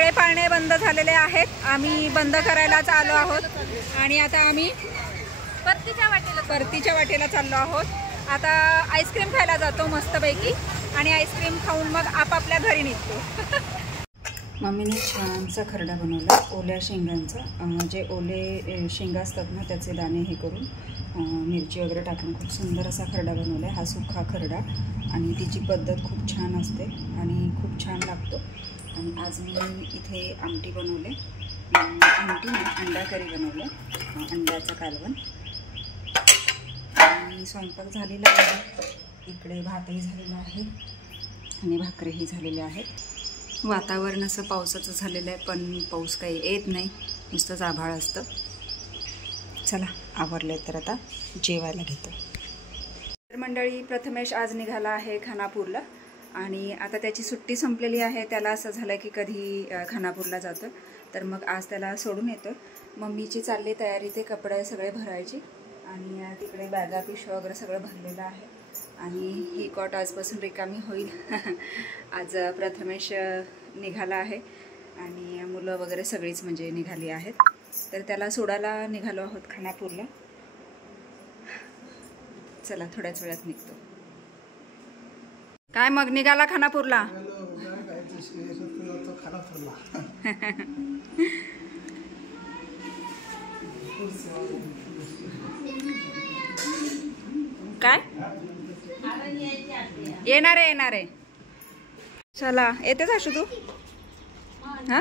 सगळे पाळणे बंद झालेले आहेत, आम्ही बंद करायलाच आलो आहोत आणि आता आम्ही परतीच्या वाटेला चाललो आहोत। आता आईस्क्रीम खायला जातो मस्तपैकी आणि आईस्क्रीम खाऊन मग आपापल्या घरी निघतो। मम्मीने छानसा खरडा बनवला ओल्या शेंगांचा, जे ओले शेंगा असतात ना त्याचे दाणे हे करून मिरची वगैरे टाकून खूप सुंदर असा खरडा बनवला आहे। हा सुखा खरडा आणि तिची पद्धत खूप छान असते आणि खूप छान लागतो। आणि आज मी इथे आमटी बनवले, आमटी अंडा करी बनवले, अंड्याचं कालवण आणि स्वयंपाक झालेला आहे। इकडे भातही झालेला आहे आणि भाकरीही झालेल्या आहेत। वातावरण असं पावसाचं झालेलं आहे पण पाऊस काही येत नाही, नुसतंच आभाळ असतं। चला आवरले तर आता जेवायला घेतो। तर मंडळी प्रथमेश आज निघाला आहे खानापूरला आणि आता त्याची सुट्टी संपलेली आहे। त्याला असं झालं की कधी खानापूरला जातो, तर मग आज त्याला सोडून येतो। मम्मीची चालली तयारी, ते कपडे सगळे भरायची आणि तिकडे बॅगा पिशव्या वगैरे सगळं भरलेलं आहे आणि ही कॉट आजपासून रिकामी होईल। आज प्रथमेश निघाला आहे आणि मुलं वगैरे सगळीच म्हणजे निघाली आहेत, तर त्याला सोडायला निघालो आहोत खानापूरला। चला थोड्याच वेळात निघतो। काय मग निघाला खानापूरला? काय येणार आहे? चला येतेच असू तू? हा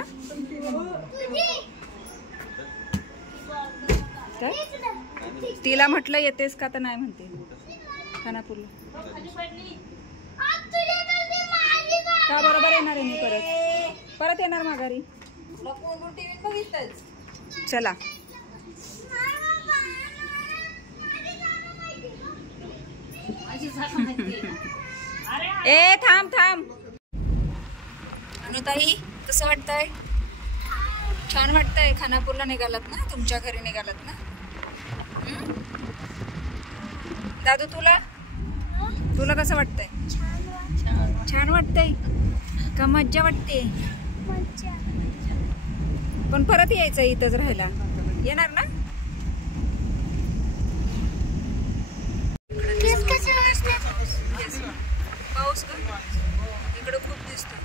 तिला म्हटलं येतेस का तर नाही म्हणते खानापूरला। का बरोबर येणार आहे मी, परत येणार माघारी। चला ए थांब अनुताई, कसं वाटतंय? छान वाटतंय? खानापूरला निघालात ना, तुमच्या घरी निघालात ना? दादू तुला कसं वाटतंय? छान वाटतंय का मज्जा वाटते? पण परत यायचं इथंच राहायला, येणार ना? पाऊस इकडं खूप दिसतो,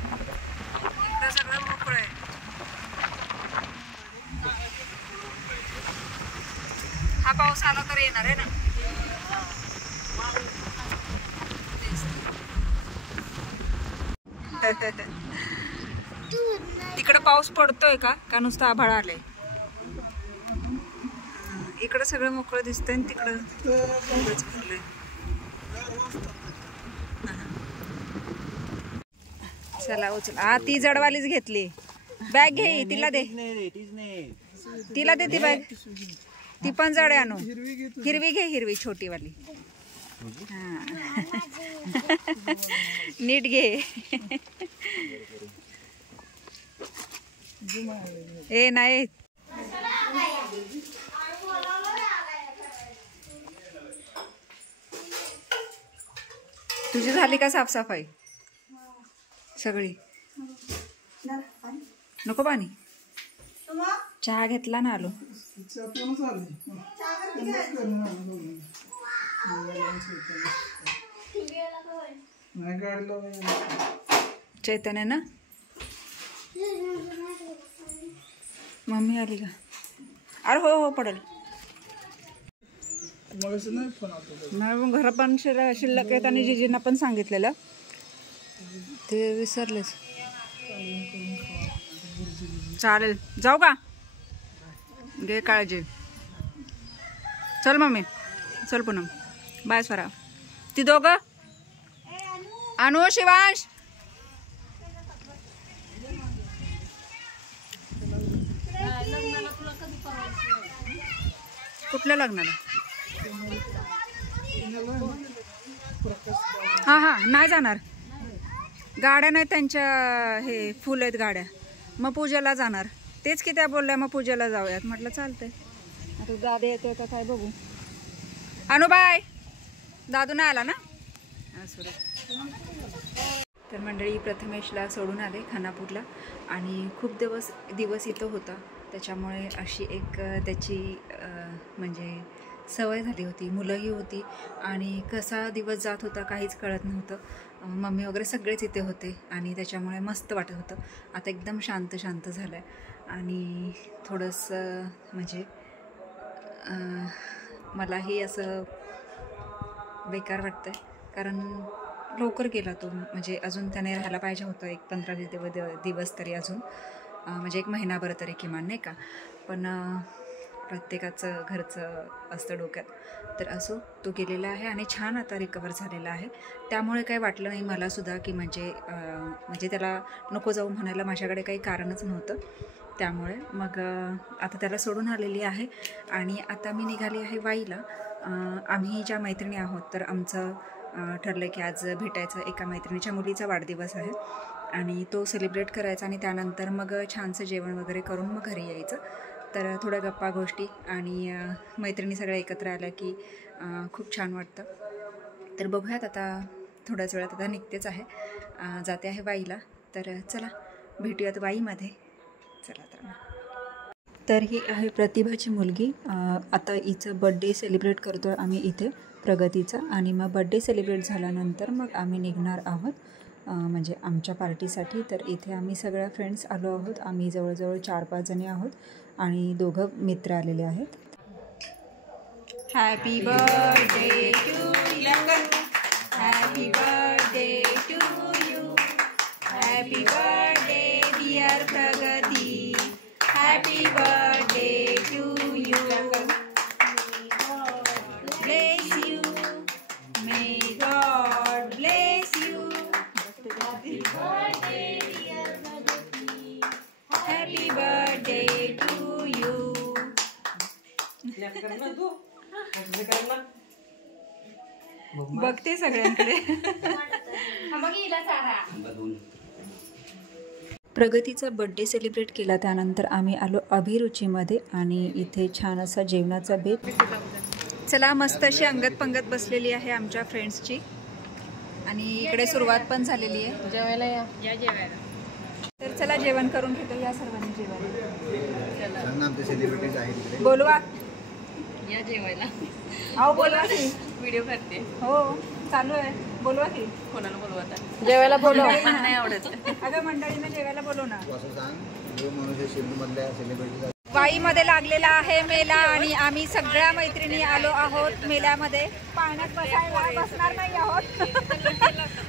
इकडं सगळं मोकळं आहे। हा पाऊस आला तर येणार आहे ना? तिकडं पाऊस पडतोय का नुसतं आभाळ आलंय? इकडं सगळं मोकळं दिसतंय आणि तिकडं भरलंय। चला उचला, ती जडवालीच घेतली बॅग, घे तिला दे ती बॅग, ती पण जड आणू। हिरवी घे, हिरवी छोटी वाली। नीट घे। ए नाही तुझी झाली का साफसफाई सगळी? नको पाणी? चहा घेतला ना, आलो। चैतन्य ना? मम्मी आली का? अरे हो पडेल नाही, घरा पण शिल्लक आहेत आणि जिजींना पण सांगितलेलं, ते विसरलेच। चालेल, जाऊ का? घे काळजी। चल मम्मी, चल पूनम, बाय स्वरा। ती दोघं अनु शिवांश कुठल्या लग्नाला? हा नाही जाणार, गाड्या नाही त्यांच्या, हे फुल आहेत गाड्या, मग पूजेला जाणार। तेच की त्या बोलल्या मग पूजेला जाऊयात, म्हटलं चालतंय। आता दादा येते का काय बघू। अनुबाई दादू नाही आला ना? तर मंडळी प्रथमेशला सोडून आले खानापूरला आणि खूप दिवस इथं होता, त्याच्यामुळे अशी एक त्याची म्हणजे सवय झाली होती. मुलंही होती आणि कसा दिवस जात होता काहीच कळत नव्हतं. मम्मी वगैरे सगळेच इथे होते आणि त्याच्यामुळे मस्त वाटत होतं. आता एकदम शांत झालं आहे आणि थोडंसं म्हणजे मलाही असं बेकार वाटतं आहे, कारण लवकर गेला तो. म्हणजे अजून त्याने राहायला पाहिजे होतं एक 15-20 दिवस तरी अजून, म्हणजे एक महिनाभर तरी किमान, नाही का. पण प्रत्येकाचं घरचं असतं डोक्यात. तर असो, तो गेलेला आहे आणि छान आता रिकवर झालेला आहे. त्यामुळे काही वाटलं नाही मलासुद्धा की म्हणजे त्याला नको जाऊ म्हणायला माझ्याकडे काही कारणच नव्हतं. त्यामुळे मग आता त्याला सोडून आलेली आहे आणि आता मी निघाली आहे वाईला. आम्ही ज्या मैत्रिणी आहोत, तर आमचं ठरलं की आज भेटायचं. एका मैत्रिणीच्या मुलीचा वाढदिवस आहे आणि तो सेलिब्रेट करायचा आणि त्यानंतर मग छानसं जेवण वगैरे करून मग घरी यायचं. तर थोड्या गप्पा गोष्टी आणि मैत्रिणी सगळ्या एकत्र आल्या की खूप छान वाटतं. तर बघूयात आता थोड्याच वेळात, आता निघतेच आहे, जाते आहे वाईला. तर चला भेटूयात वाईमध्ये. चला तर ही आहे प्रतिभाची मुलगी. आता हिचं बड्डे सेलिब्रेट करतो आहे आम्ही इथे प्रगतीचा, आणि मग बड्डे सेलिब्रेट झाल्यानंतर मग आम्ही निघणार आहोत म्हणजे आमच्या पार्टीसाठी. तर इथे आम्ही सगळ्या फ्रेंड्स आलो आहोत. आम्ही जवळजवळ 4-5 जणी आहोत आणि 2 मित्र आलेले आहेत. Happy birthday to you, happy birthday to you, happy birthday dear Pragati, happy birthday to you, bless you, may God bless you, happy birthday dear Pragati, happy birthday to you. बघते सगळ्यांकडे. प्रगतीचा बड्डे सेलिब्रेट केला, त्यानंतर आम्ही आलो अभिरुचीमध्ये आणि इथे छान असा जेवणाचा बेत. चला, मस्त अशी अंगत पंगत बसलेली आहे आमच्या फ्रेंड्सची आणि इकडे सुरुवात पण झालेली आहे. जेवायला या जेवायला. तर चला जेवण करून घेतो. या सर्वांनी जेवायला. आमचे सेलिब्रिटीज आहेत, बोलवा या जेवायला. अहो बोलवा की, व्हिडिओ करते. हो चालू आहे, बोलवा की. कोणाला बोलवा आता? जेवायला बोलवा. नाही आवडत. अगं मंडळींना जेवायला बोलव ना. वाईमध्ये लागलेला आहे मेला आणि आम्ही सगळ्या मैत्रिणी आलो आहोत मेल्यामध्ये. पाण्यात बसायला बसणार नाही आहोत,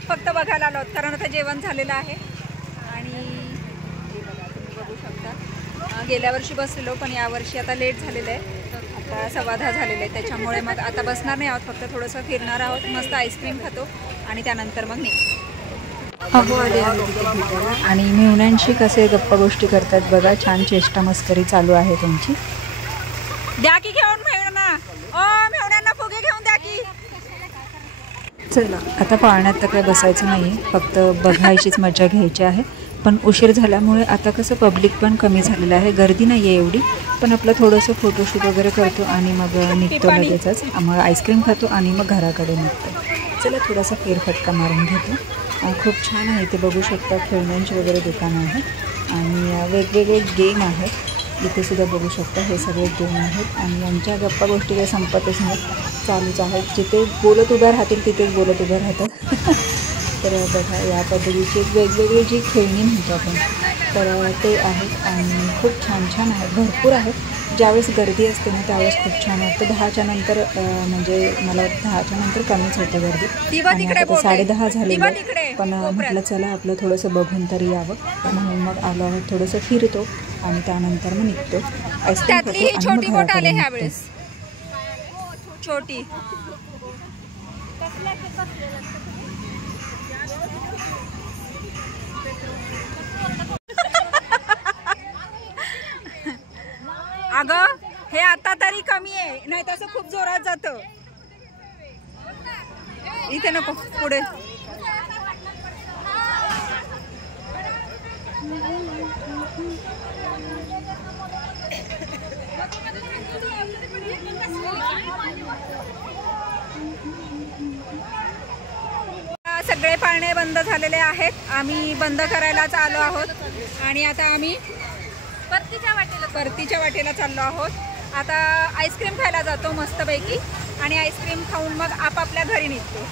फक्त बघायला आलो आहोत, कारण आता जेवण झालेलं आहे. आणि हे बघा, तुम्ही बघू शकता, गेल्या वर्षी बसलेलो पण यावर्षी आता लेट झालेलं आहे. आता 10:15 झालेलं आहे, त्याच्यामुळे मग आता बसणार नाही आहोत, फक्त थोडंसं फिरणार आहोत. मस्त आईस्क्रीम खातो आणि त्यानंतर मग अहो आले आणि मेहुण्यांशी कसे गप्पा गोष्टी करतात बघा. छान चेष्टा मस्करी चालू आहे त्यांची. द्या की घेऊन मेहुण्यांना, ओ मेहुण्यांना फुगे घेऊन द्या की. चला आता पाळण्यात तर काय बसायचं नाही, फक्त बघायचीच मजा घ्यायची आहे. पण उशीर झाल्यामुळे आता कसं पब्लिक पण कमी झालेलं आहे, गर्दी नाही आहे एवढी. पण आपलं थोडंसं फोटोशूट वगैरे करतो आणि मग निघतो लगेचच. मग आईस्क्रीम खातो आणि मग घराकडे निघतो. चला थोडासा फेरफटका मारून घेतो. खूप छान आहे इथे, बघू शकता खेळण्यांची वगैरे दुकानं आहेत आणि वेगवेगळे गेम आहेत इथे सुद्धा बघू शकता. हे सगळे गेम आहेत आणि यांच्या गप्पा गोष्टी काही संपतच नाहीत, चालूच आहेत. जिथे बोलत उभ्या राहतील तिथेच बोलत उभ्या राहतात. तर बघा या पद्धतीची वेगवेगळी जी खेळणी म्हणतो आपण, तर ते आहेत आणि खूप छान छान आहेत, भरपूर आहेत. ज्यावेळेस गर्दी असते ना त्यावेळेस खूप छान वाटतं. 10च्या नंतर म्हणजे मला 10च्या नंतर कमीच होतं गर्दी आणि आता 10:30 झालेलं आहे. पण म्हटलं चला आपलं थोडंसं बघून तरी यावं, म्हणून मग आलो आहोत. थोडंसं फिरतो आणि त्यानंतर मग निघतो. आईस्क्रीम खातो आणि मग घराकडे निघतो. छोटी अगं हे आता तरी कमी आहे, नाही तसं खूप जोरात जातं. इथे नको पुढे. सगळे पाळणे बंद झालेले आहेत. आम्ही बंद करायलाच आलो आहोत आणि आता आम्ही परतीच्या वाटेला चाललो आहोत. आता आईस्क्रीम खायला जातो मस्तपैकी आणि आईस्क्रीम खाऊन मग आपापल्या घरी निघतो.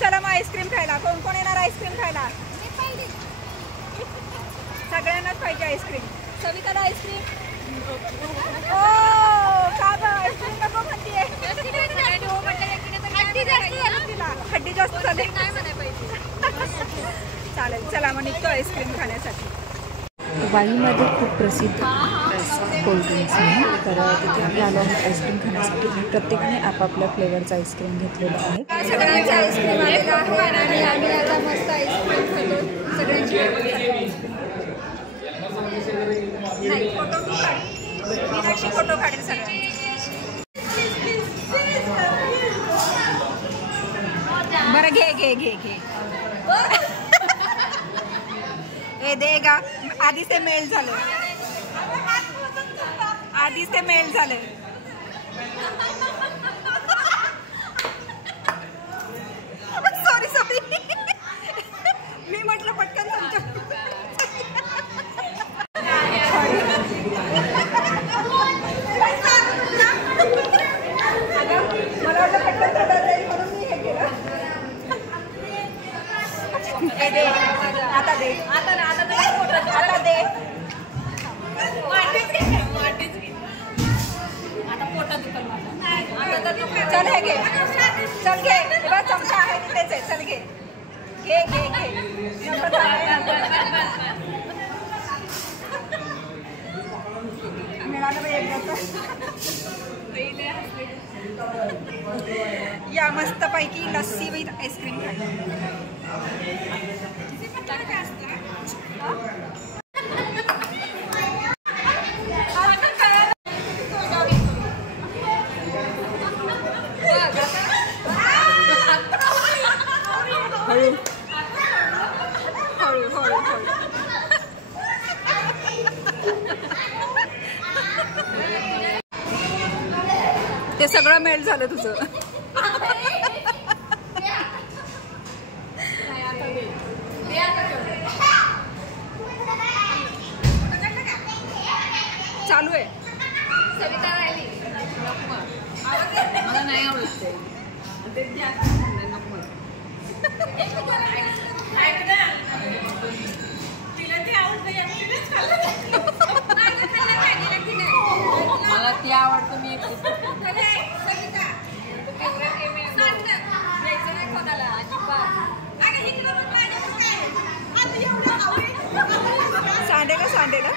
चला मग आईस्क्रीम खायला. कोण कोण येणार आईस्क्रीम खायला? सगळ्यांनाच पाहिजे आईस्क्रीम. सविताला आईस्क्रीम. ओ का बा आईस्क्रीम नको म्हणतीये? खड्डी जास्त झाली. चालेल चला मग निघतो आईस्क्रीम खाण्यासाठी. वाईमध्ये खूप प्रसिद्ध कोल्ड्रिंक्स आहे, तर तिथे आम्ही आलो आहोत आईस्क्रीम खाण्यासाठी. प्रत्येकाने आपापल्या फ्लेवरचं आईस्क्रीम घेतलेलं आहे. सगळ्यांचे आईस्क्रीम आलेलं आहे आणि आम्ही आता मस्त आईस्क्रीम खातो. सगळ्यांची नाही फोटो तू काढ. मीनाक्षी फोटो काढेल सगळ्यांचे. बरं घे घे घे घे. हे देगा. आधीच ते मेल झालं. आधीच ते मेल झालं. Sorry sorry. मी म्हटलं पटकन तुमच्या. मला वाटलं पटकन म्हणून मी हे केलं. आता दे. आता दे. चल हे घे. चल घे. तेव्हा चमचा आहे तिथेच आहे. चल घे घे घे घे. मिळालं या मस्त पैकी लस्सी विथ आईस्क्रीम खायला. हळू हळू हळू हळू. ते सगळं मेल्ट झालं तुझं. चालू आहे. सविता राहिली. मला नाही आवडत ते. मला ती आवडतं. मी सांडेला सांडेला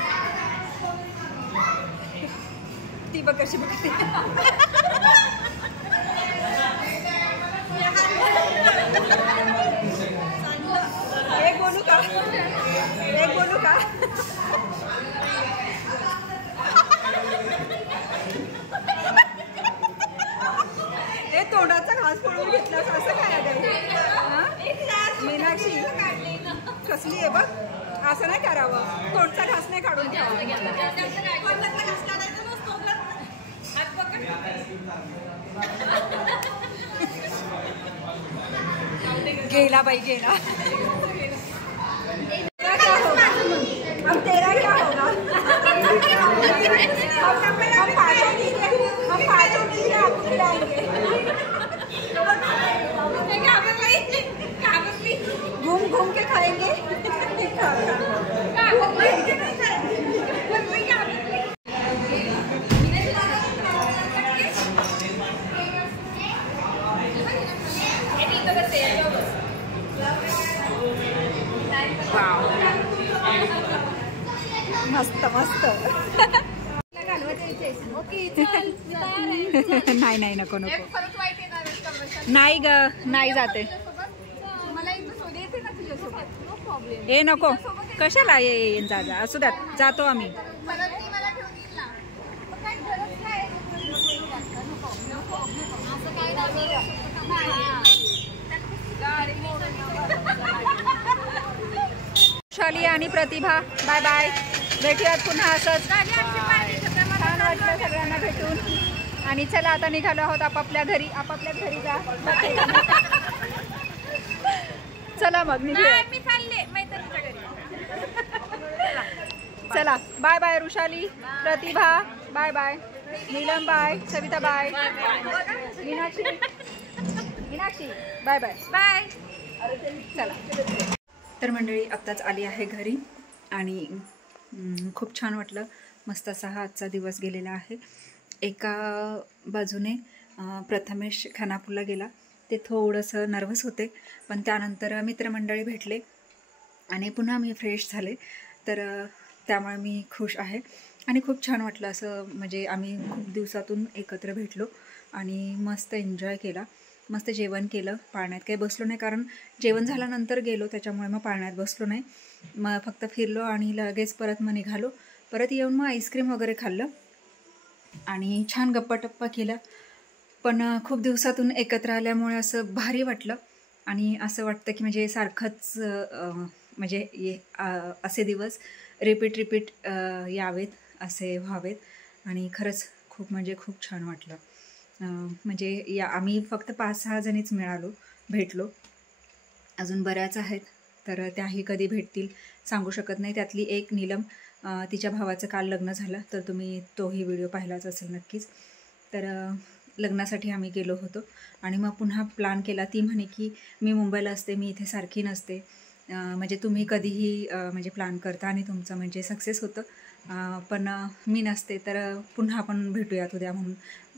ती बघ कशी बघते. एक बोलू का? एक बोलू का? हे तोंडाचा घास पडून घेतला असं काय आहे? मीनाक्षी कसली आहे बघ. असं नाही करावं. तोंडचा घास नाही काढून घ्यावा. गेला बाई गेला. अब तेरा क्या होगा? हम पाँचों मिलके आपको खिलाएंगे. घूम घूम के खाएंगे. मस्त मस्त. नाही नाही नको नको. नाही ग नाही जाते. ए नको कशाला येईन. जा जा असू द्यात. जातो आम्ही. शाली आणि प्रतिभा बाय बाय. भेटूयात पुन्हा असंच. छान वाटलं सगळ्यांना भेटून. आणि चला आता निघालो आहोत आपापल्या घरी. आपापल्या घरी जा. चला मग निघूया. मी चालले मैत्रिणीच्या घरी. चला bye bye Rushali, Pratibha bye bye, Neelam bye, Savita bye, Meenakshi bye bye bye. चला. तर मंडळी आत्ताच आली आहे घरी आणि खूप छान वाटलं. मस्त असा हा आजचा दिवस गेलेला आहे. एका बाजूने प्रथमेश खानापूरला गेला, ते थोडंसं नर्वस होते, पण त्यानंतर मित्रमंडळी भेटले आणि पुन्हा मी फ्रेश झाले, तर त्यामुळे मी खुश आहे आणि खूप छान वाटलं. असं म्हणजे आम्ही खूप दिवसातून एकत्र भेटलो आणि मस्त एन्जॉय केला, मस्त जेवण केलं. पाळण्यात काही बसलो नाही, कारण जेवण झाल्यानंतर गेलो, त्याच्यामुळे मग पाळण्यात बसलो नाही. मग फक्त फिरलो आणि लगेच परत मग निघालो. परत येऊन मग आईस्क्रीम वगैरे खाल्लं आणि छान गप्पा केला. पण खूप दिवसातून एकत्र आल्यामुळे असं भारी वाटलं आणि असं वाटतं की म्हणजे सारखंच म्हणजे असे दिवस रिपीट यावेत, असे व्हावेत. आणि खरंच खूप म्हणजे खूप छान वाटलं. म्हणजे आम्ही फक्त 5-6 जणीच भेटलो. अजून बऱ्याच आहेत, तर त्याही कधी भेटतील सांगू शकत नाही. त्यातली एक नीलम, तिच्या भावाचं काल लग्न झालं, तर तुम्ही तोही व्हिडिओ पाहिलाच असेल नक्कीच. तर लग्नासाठी आम्ही गेलो होतो आणि मग पुन्हा प्लॅन केला. ती म्हणे की मी मुंबईला असते, मी इथे सारखी नसते, म्हणजे तुम्ही कधीही म्हणजे प्लॅन करता आणि तुमचं म्हणजे सक्सेस होतं, पण मी नसते, तर पुन्हा आपण भेटूयात उद्या म्हणून.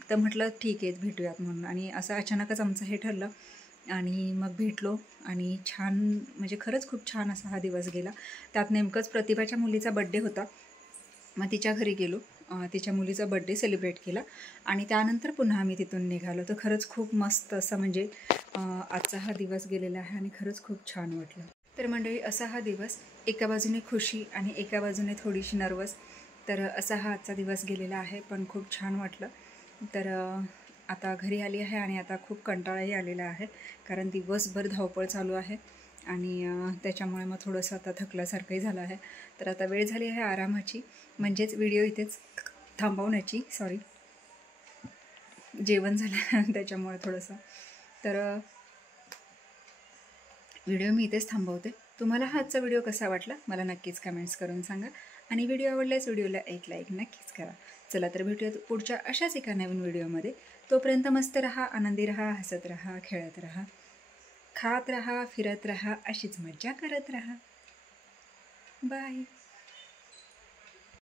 तर म्हटलं ठीक आहे भेटूयात म्हणून. आणि असं अचानकच आमचं हे ठरलं आणि मग भेटलो आणि छान म्हणजे खरंच खूप छान असा हा दिवस गेला. त्यात नेमकंच प्रतिभाच्या मुलीचा बड्डे होता, मग तिच्या घरी गेलो, तिच्या मुलीचा बड्डे सेलिब्रेट केला आणि त्यानंतर पुन्हा आम्ही तिथून निघालो. तर खरंच खूप मस्त असा म्हणजे आजचा हा दिवस गेलेला आहे आणि खरंच खूप छान वाटलं. तर मंडळी असा हा दिवस, एका बाजूने खुशी आणि एका बाजूने थोडीशी नर्वस, तर असा हा आजचा दिवस गेलेला आहे, पण खूप छान वाटलं. तर आता घरी आली आहे आणि आता खूप कंटाळाही आलेला आहे, कारण दिवसभर धावपळ चालू आहे आणि त्याच्यामुळे मग थोडंसं आता थकल्यासारखंही झालं आहे. तर आता वेळ झाली आहे आरामाची, म्हणजेच व्हिडिओ इथेच थांबवण्याची. सॉरी, जेवण झालं त्याच्यामुळे थोडंसं. तर व्हिडिओ मी इथेच थांबवते. तुम्हाला हा आजचा व्हिडिओ कसा वाटला मला नक्कीच कमेंट्स करून सांगा आणि व्हिडिओ आवडल्यास व्हिडिओला एक लाईक नक्कीच करा. चला तर भेटूयात पुढच्या अशाच एका नवीन व्हिडिओमध्ये. तोपर्यंत मस्त रहा, आनंदी रहा, हसत रहा, खेळत रहा, खात रहा, फिरत रहा, अशीच मज्जा करत रहा. बाय.